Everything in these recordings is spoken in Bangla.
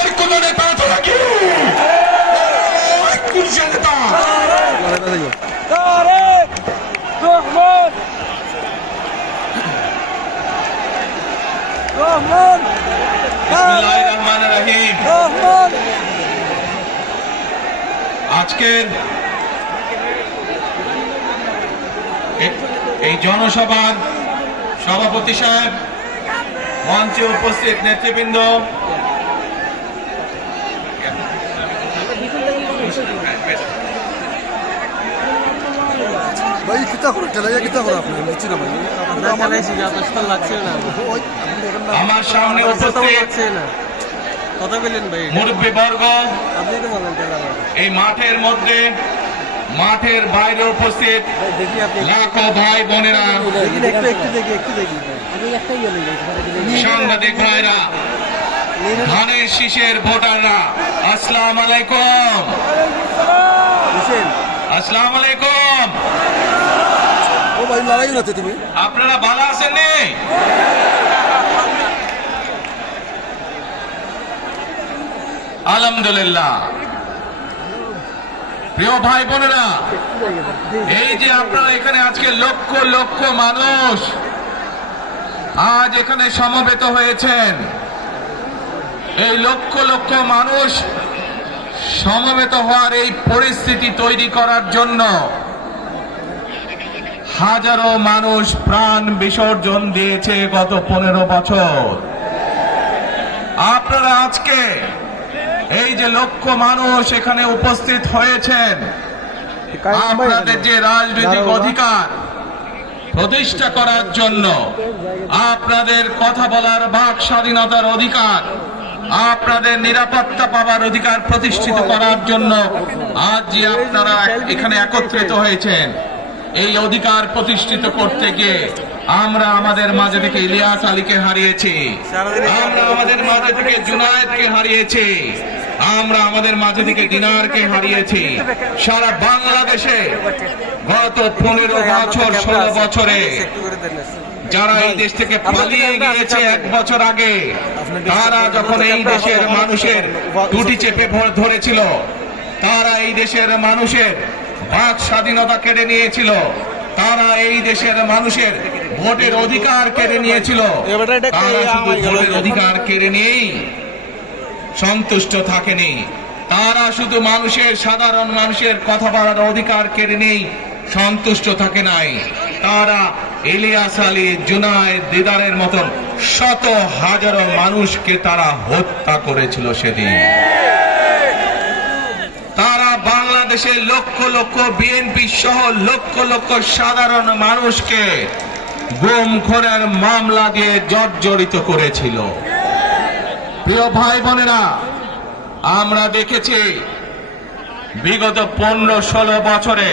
আমাদের কোন নেতা আছে নাকি ওই নেতা তারেক রহমান রহমান রহিম রহমান আজকের এই জনসভার সভাপতি সাহেব মঞ্চে উপস্থিত নেতৃবৃন্দ ভাই কিতা করে? টেলাইয়া কিতা করে আপনি? বুঝছি না। ভাই আমরা সামনে উপস্থিত কথা ভাই মুরব্বী বর্গ এই মাঠের মধ্যে মাঠের বাইরে উপস্থিত লাখো ভাই বোনেরা। দেখি একটু একটু দেখি একটু দেখি। আমি একটাই গেলে সাংবাদিক ভাইরা ধানের শীষের ভোটাররা আসসালাম আলাইকুম। আসসালাম আলাইকুম। ও ভাই লড়াই না তো তুমি। আপনারা ভালো আছেন নি? আলহামদুলিল্লাহ। প্রিয় ভাই বোনেরা, এই যে আপনারা এখানে আজকে লক্ষ লক্ষ মানুষ আজ এখানে সমবেত হয়েছেন। এই লক্ষ লক্ষ মানুষ সমবেত হওয়ার এই পরিস্থিতি তৈরি করার জন্য হাজারো মানুষ প্রাণ বিসর্জন দিয়েছে গত পনেরো বছর। আপনারা আজকে এই যে লক্ষ মানুষ এখানে উপস্থিত হয়েছেন আপনাদের যে রাজনৈতিক অধিকার প্রতিষ্ঠা করার জন্য আপনাদের কথা বলার বাক স্বাধীনতার অধিকার আপনাদের নিরাপত্তা পাওয়ার অধিকার প্রতিষ্ঠিত করার জন্য আজ যে আপনারা এখানে একত্রিত হয়েছেন। এই অধিকার প্রতিষ্ঠিত করতে গিয়ে আমরা আমাদের মাঝে থেকে ইলিয়াস আলীকে হারিয়েছি। আমরা আমাদের মাঝে থেকে জুনায়েদকে হারিয়েছি। আমরা আমাদের মাঝে থেকে দিনারকে হারিয়েছি। সারা বাংলাদেশে গত পনেরো বছর, ষোলো বছরে যারা এই দেশ থেকে পালিয়ে গিয়েছে এক বছর আগে, তারা যখন এই দেশের মানুষের টুটি চেপে ধরেছিল, তারা এই দেশের মানুষের বাক স্বাধীনতা কেড়ে নিয়েছিল। তারা এই দেশের মানুষের ভোটের অধিকার কেড়ে নিয়েছিল। তারা শুধু ভোটের অধিকার কেড়ে নিয়েই সন্তুষ্ট থাকেনি। তারা শুধু মানুষের সাধারণ মানুষের কথা বলার অধিকার কেড়ে নেই সন্তুষ্ট থাকে নাই। তারা ইলিয়াস আলী জুনায় দিদারের মতন শত হাজারো মানুষকে তারা হত্যা করেছিল সেদিন। বাংলাদেশের লক্ষ লক্ষ বিএনপি সহ লক্ষ লক্ষ সাধারণ মানুষকে গুম খোরের মামলা দিয়ে জর্জরিত করেছিল। প্রিয় ভাই বোনেরা, আমরা দেখেছি বিগত পনেরো ষোলো বছরে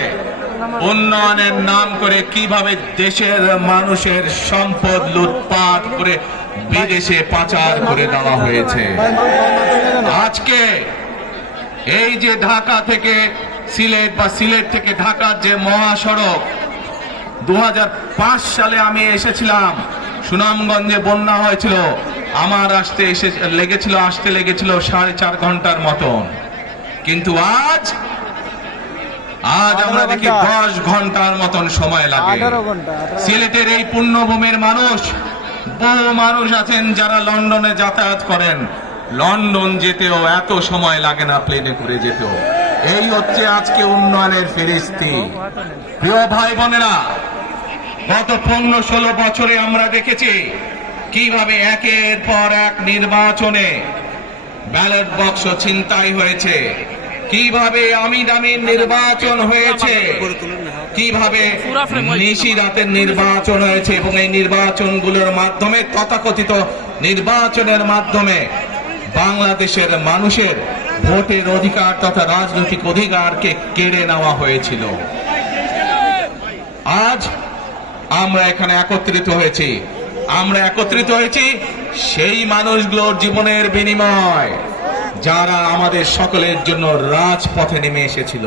উন্নয়নের নাম করে কীভাবে দেশের মানুষের সম্পদ লুটপাট করে বিদেশে পাচার করে দেওয়া হয়েছে। আজকে এই যে ঢাকা থেকে সিলেট বা সিলেট থেকে ঢাকার যে মহাসড়ক দু হাজার পাঁচ সালে আমি এসেছিলাম। সুনামগঞ্জে বন্যা হয়েছিল। আমার আসতে এসে লেগেছিল আসতে লেগেছিল সাড়ে চার ঘণ্টার মতন। কিন্তু আজ আজ আমরা দেখি দশ ঘণ্টার মতন সময় লাগে। সিলেটের এই পুণ্যভূমির মানুষ বহু মানুষ আছেন যারা লন্ডনে যাতায়াত করেন। লন্ডন যেতেও এত সময় লাগে না প্লেনে করে যেতেও। এই হচ্ছে আজকে উন্নয়নের ফেরিস্তি। প্রিয় ভাই বোনেরা, গত পনেরো ষোলো বছরে আমরা দেখেছি কীভাবে একের পর এক নির্বাচনে ব্যালট বক্স ছিনতাই হয়েছে, কীভাবে আমি দামির নির্বাচন হয়েছে, কীভাবে নিশি রাতের নির্বাচন হয়েছে এবং এই নির্বাচনগুলোর মাধ্যমে তথাকথিত নির্বাচনের মাধ্যমে বাংলাদেশের মানুষের ভোটের অধিকার তথা রাজনৈতিক অধিকারকে কেড়ে নেওয়া হয়েছিল। আজ আমরা এখানে একত্রিত হয়েছি। আমরা একত্রিত হয়েছি সেই মানুষগুলোর জীবনের বিনিময় যারা আমাদের সকলের জন্য রাজপথে নেমে এসেছিল।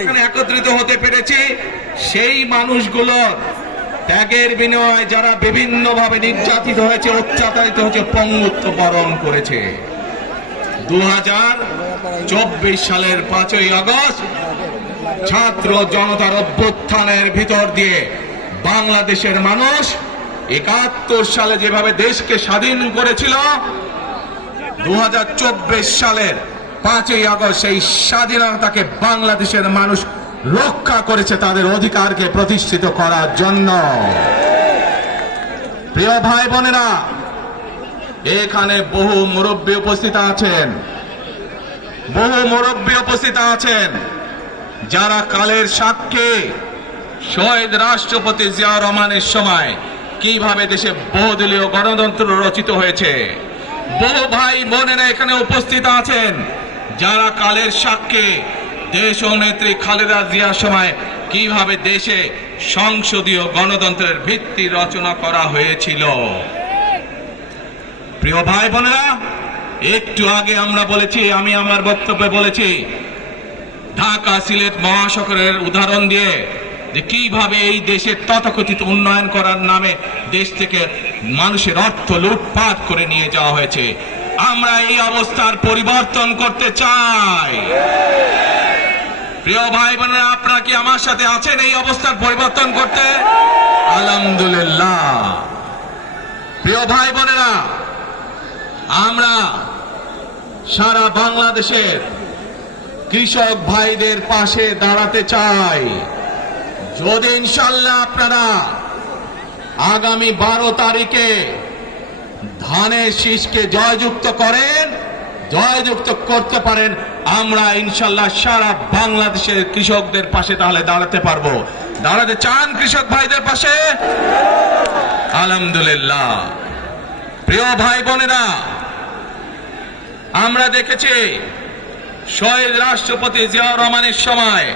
এখানে একত্রিত হতে পেরেছি সেই মানুষগুলোর ত্যাগের বিনিময়ে যারা বিভিন্নভাবে নির্যাতিত হয়েছে অত্যাচারিত হয়েছে পঙ্গুত্ব বরণ করেছে। দু সালের পাঁচই আগস্ট ছাত্র জনতার অভ্যুত্থানের ভিতর দিয়ে বাংলাদেশের মানুষ একাত্তর সালে যেভাবে দেশকে স্বাধীন করেছিল দু হাজার চব্বিশ সালের পাঁচই আগস্ট সেই স্বাধীনতাকে বাংলাদেশের মানুষ রক্ষা করেছে তাদের অধিকারকে প্রতিষ্ঠিত করার জন্য। প্রিয় ভাই বোনেরা এখানে বহু মুরব্বী উপস্থিত আছেন। বহু মুরব্বী উপস্থিত আছেন। যারা কালের সাক্ষী, শহীদ রাষ্ট্রপতি জিয়া রহমানের সময় কীভাবে দেশে বহুদলীয় গণতন্ত্র রচিত হয়েছে। বহু ভাই বোনেরা এখানে উপস্থিত আছেন। যারা কালের সাক্ষী, দেশ ও নেত্রী খালেদা জিয়ার সময় কীভাবে দেশে সংসদীয় গণতন্ত্রের ভিত্তি রচনা করা হয়েছিল। প্রিয় ভাই বোনেরা, একটু আগে আমরা বলেছি, আমি আমার বক্তব্যে বলেছি, ঢাকা সিলেট মহাসাগরের উদাহরণ দিয়ে যে কীভাবে এই দেশের তথাকথিত উন্নয়ন করার নামে দেশ থেকে মানুষের অর্থ লুটপাট করে নিয়ে যাওয়া হয়েছে। আমরা এই অবস্থার পরিবর্তন করতে চাই। প্রিয় ভাই বোনেরা, আপনারা কি আমার সাথে আছেন এই অবস্থার পরিবর্তন করতে? আলহামদুলিল্লাহ। প্রিয় ভাই বোনেরা আমরা সারা বাংলাদেশের কৃষক ভাইদের পাশে দাঁড়াতে চাই। যদি ইনশাল্লাহ আপনারা আগামী বারো তারিখে ধানের শীষকে জয়যুক্ত করেন, জয়যুক্ত করতে পারেন, আমরা ইনশাল্লাহ সারা বাংলাদেশের কৃষকদের পাশে তাহলে দাঁড়াতে পারব। দাঁড়াতে চান কৃষক ভাইদের পাশে? আলহামদুলিল্লাহ। প্রিয় ভাই বোনেরা আমরা দেখেছি শহীদ রাষ্ট্রপতি জিয়াউর রহমানের সময়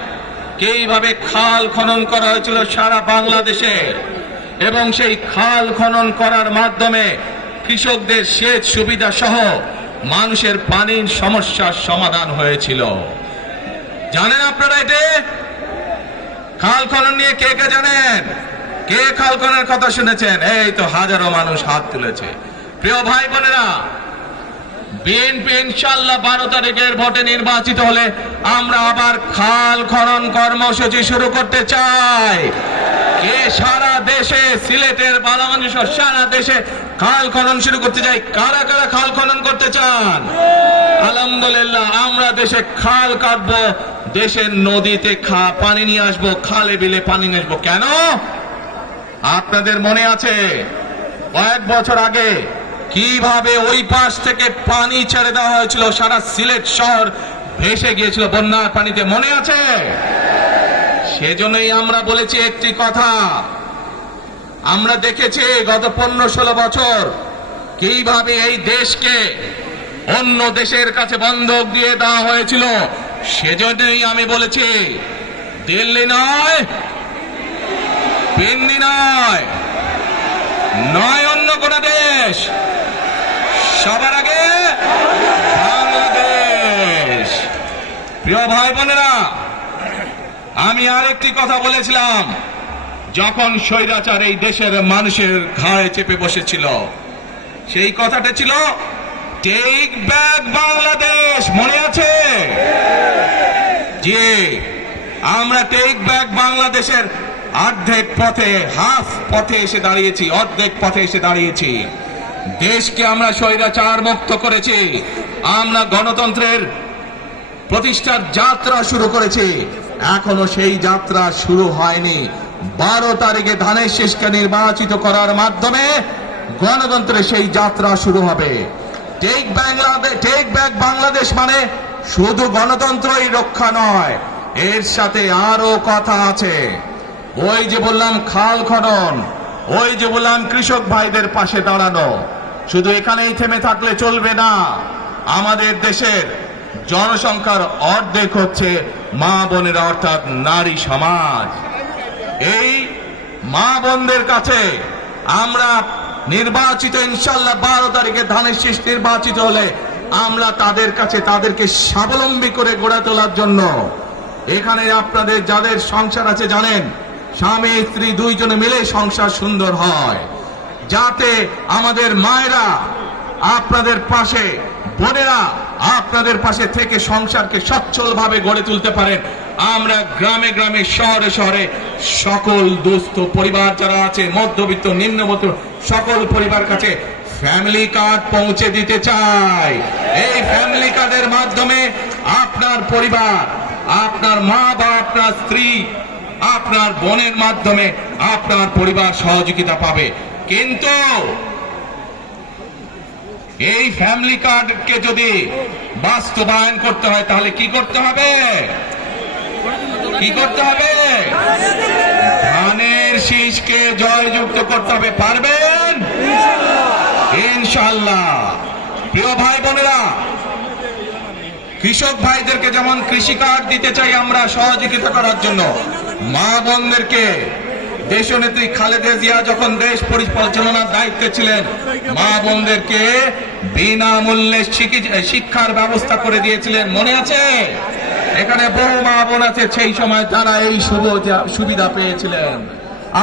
কীভাবে খাল খনন করা হয়েছিল সারা বাংলাদেশে এবং সেই খাল খনন করার মাধ্যমে কৃষকদের সেচ সুবিধা সহ মানুষের পানির সমস্যার সমাধান হয়েছিল। জানেন আপনারা এতে খাল খনন নিয়ে কে কে জানেন? কে খাল খননের কথা শুনেছেন? এই তো হাজারো মানুষ হাত তুলেছে। প্রিয় ভাই বোনেরা বিএনপি ইনশাল্লাহ বারো তারিখের ভোটে নির্বাচিত হলে আমরা আবার খাল খনন কর্মসূচি শুরু করতে চাই। কে সারা দেশে, সিলেটের বালা সারা দেশে খাল খনন শুরু করতে চাই কারা কারা খাল খনন করতে চান? আলহামদুলিল্লাহ, আমরা দেশে খাল কাটবো, দেশের নদীতে খা, পানি নিয়ে আসব, খালে বিলে পানি নিয়ে আসব। কেন? আপনাদের মনে আছে, কয়েক বছর আগে কীভাবে ওই পাশ থেকে পানি ছেড়ে দেওয়া হয়েছিল? সারা সিলেট শহর ভেসে গিয়েছিল বন্যার পানিতে। মনে আছে? সেজন্যই আমরা বলেছি একটি কথা। আমরা দেখেছি গত পনেরো ষোলো বছর কীভাবে এই দেশকে অন্য দেশের কাছে বন্ধক দিয়ে দেওয়া হয়েছিল। সেজন্যই আমি বলেছি, দিল্লি নয় নয় নয় অন্য কোন দেশ। সবার আগে বাংলাদেশ। প্রিয় ভাই বোনেরা, আমি আরেকটি কথা বলেছিলাম। যখন স্বৈরাচার এই দেশের মানুষের ঘাড়ে চেপে বসেছিল, সেই কথাটা ছিল টেক ব্যাক বাংলাদেশ। মনে আছে? যে আমরা টেক ব্যাক বাংলাদেশের অর্ধেক পথে হাফ পথে এসে দাঁড়িয়েছি, অর্ধেক পথে এসে দাঁড়িয়েছি। দেশকে আমরা স্বৈরাচার মুক্ত করেছি। আমরা গণতন্ত্রের প্রতিষ্ঠার যাত্রা শুরু করেছি। এখনও সেই যাত্রা শুরু হয়নি। বারো তারিখে ধানের শেষকে নির্বাচিত করার মাধ্যমে গণতন্ত্রের সেই যাত্রা শুরু হবে। Take Bangladesh take back Bangladesh মানে শুধু গণতন্ত্রই রক্ষা নয়, এর সাথে আরও কথা আছে। ওই যে বললাম খাল খনন, ওই যে বললাম কৃষক ভাইদের পাশে দাঁড়ানো শুধু এখানেই থেমে থাকলে চলবে না। আমাদের দেশের জনসংখ্যার অর্ধেক হচ্ছে মা বোনেরা, অর্থাৎ নারী সমাজ। এই মা বোনদের কাছে আমরা নির্বাচিত ইনশাল্লাহ বারো তারিখে ধানের শীষ নির্বাচিত হলে আমরা তাদের কাছে তাদেরকে স্বাবলম্বী করে গড়ে তোলার জন্য। এখানে আপনাদের যাদের সংসার আছে জানেন, স্বামী, স্ত্রী দুইজনে মিলে সংসার সুন্দর হয়। যাতে আমাদের মায়েরা আপনাদের পাশে, বোনেরা আপনাদের পাশে থেকে সংসারকে সচ্ছলভাবে গড়ে তুলতে পারেন। আমরা গ্রামে গ্রামে, শহরে শহরে সকল দুস্থ পরিবার যারা আছে, মধ্যবিত্ত নিম্নবিত্ত সকল পরিবার কাছে ফ্যামিলি কার্ড পৌঁছে দিতে চাই। এই ফ্যামিলি কার্ডের মাধ্যমে আপনার পরিবার, আপনার মা বা আপনার স্ত্রী, আপনার বোনের মাধ্যমে আপনার পরিবার সহযোগিতা পাবে। কিন্তু এই ফ্যামিলি কার্ডকে যদি বাস্তবায়ন করতে হয়, তাহলে কি করতে হবে? কি করতে হবে? ধানের শীষকে জয়যুক্ত করতে হবে, পারবেন? ইনশাল্লাহ প্রিয় ভাই বোনেরা, কৃষক ভাইদেরকে যেমন কৃষি কার্ড দিতে চাই আমরা সহযোগিতা করার জন্য, মা বোনদেরকে দেশনেত্রী খালেদা জিয়া যখন দেশ পরিচালনার দায়িত্বে ছিলেন, মা বোনদেরকে বিনামূল্যে শিক্ষার ব্যবস্থা করে দিয়েছিলেন। মনে আছে? এখানে বহু মা বোন আছে, সেই সময় তারা এই সুবিধা পেয়েছিলেন।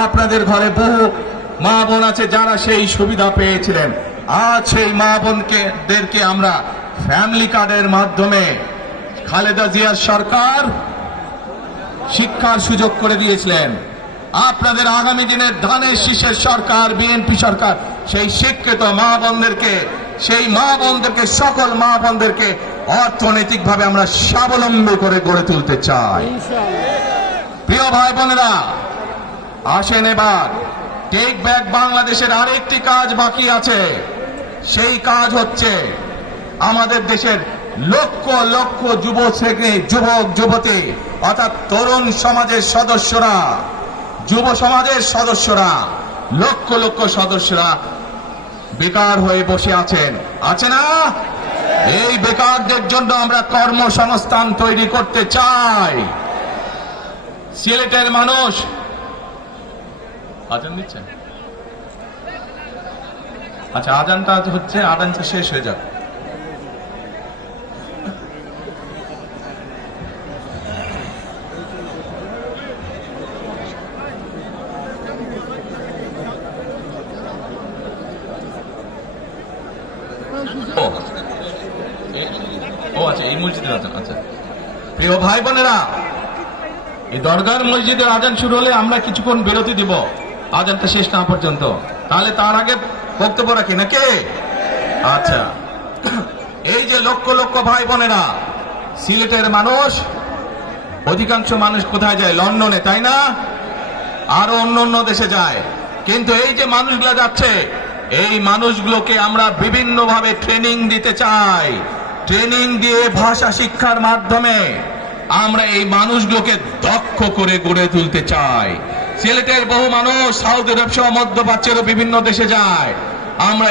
আপনাদের ঘরে বহু মা বোন আছে যারা সেই সুবিধা পেয়েছিলেন। আজ সেই মা বোনকে দেরকে আমরা ফ্যামিলি কার্ডের মাধ্যমে খালেদা জিয়ার সরকার শিক্ষার সুযোগ করে দিয়েছিলেন। আপনাদের আগামী দিনের ধানের শীষের সরকার, বিএনপি সরকার, সেই শিক্ষিত মা বোনদেরকে, সেই মা বোনদেরকে, সকল মা বোনদেরকে অর্থনৈতিকভাবে আমরা স্বাবলম্বী করে গড়ে তুলতে চাই। প্রিয় ভাই বোনেরা, আসেন এবার। টেক ব্যাক বাংলাদেশের আরেকটি কাজ বাকি আছে। সেই কাজ হচ্ছে আমাদের দেশের লক্ষ লক্ষ যুব শ্রেণি যুবক, যুবতী, অর্থাৎ তরুণ সমাজের সদস্যরা যুব সমাজের সদস্যরা, লক্ষ লক্ষ সদস্যরা বেকার হয়ে বসে আছেন। আছে না? এই বেকারদের জন্য আমরা কর্মসংস্থান তৈরি করতে চাই। সিলেটের মানুষ, আজান দিচ্ছেন? আচ্ছা আজানটা হচ্ছে, আজানটা শেষ হয়ে যাক ও। ও আচ্ছা এই মসজিদের আজান আচ্ছা। প্রিয় ভাই বোনেরা এই দরগার মসজিদের আজান শুরু হলে আমরা কিছুক্ষণ বিরতি দিব। আজানটা শেষ না পর্যন্ত। তাহলে তার আগে বক্তব্য রাখি, নাকি? আচ্ছা। এই যে লক্ষ লক্ষ ভাই বোনেরা সিলেটের মানুষ, অধিকাংশ মানুষ কোথায় যায়? লন্ডনে, তাই না? আরও অন্য অন্য দেশে যায়। কিন্তু এই যে মানুষগুলো যাচ্ছে এই মানুষগুলোকে আমরা বিভিন্ন ভাবে ট্রেনিং দিতে চাই। ট্রেনিং দিয়ে ভাষা শিক্ষার মাধ্যমে আমরা এই মানুষগুলোকে দক্ষ করে গড়ে তুলতে চাই। সিলেটের বহু মানুষ সাউথ আরব সহ মধ্যপ্রাচ্যেরও বিভিন্ন দেশে যায়। আমরা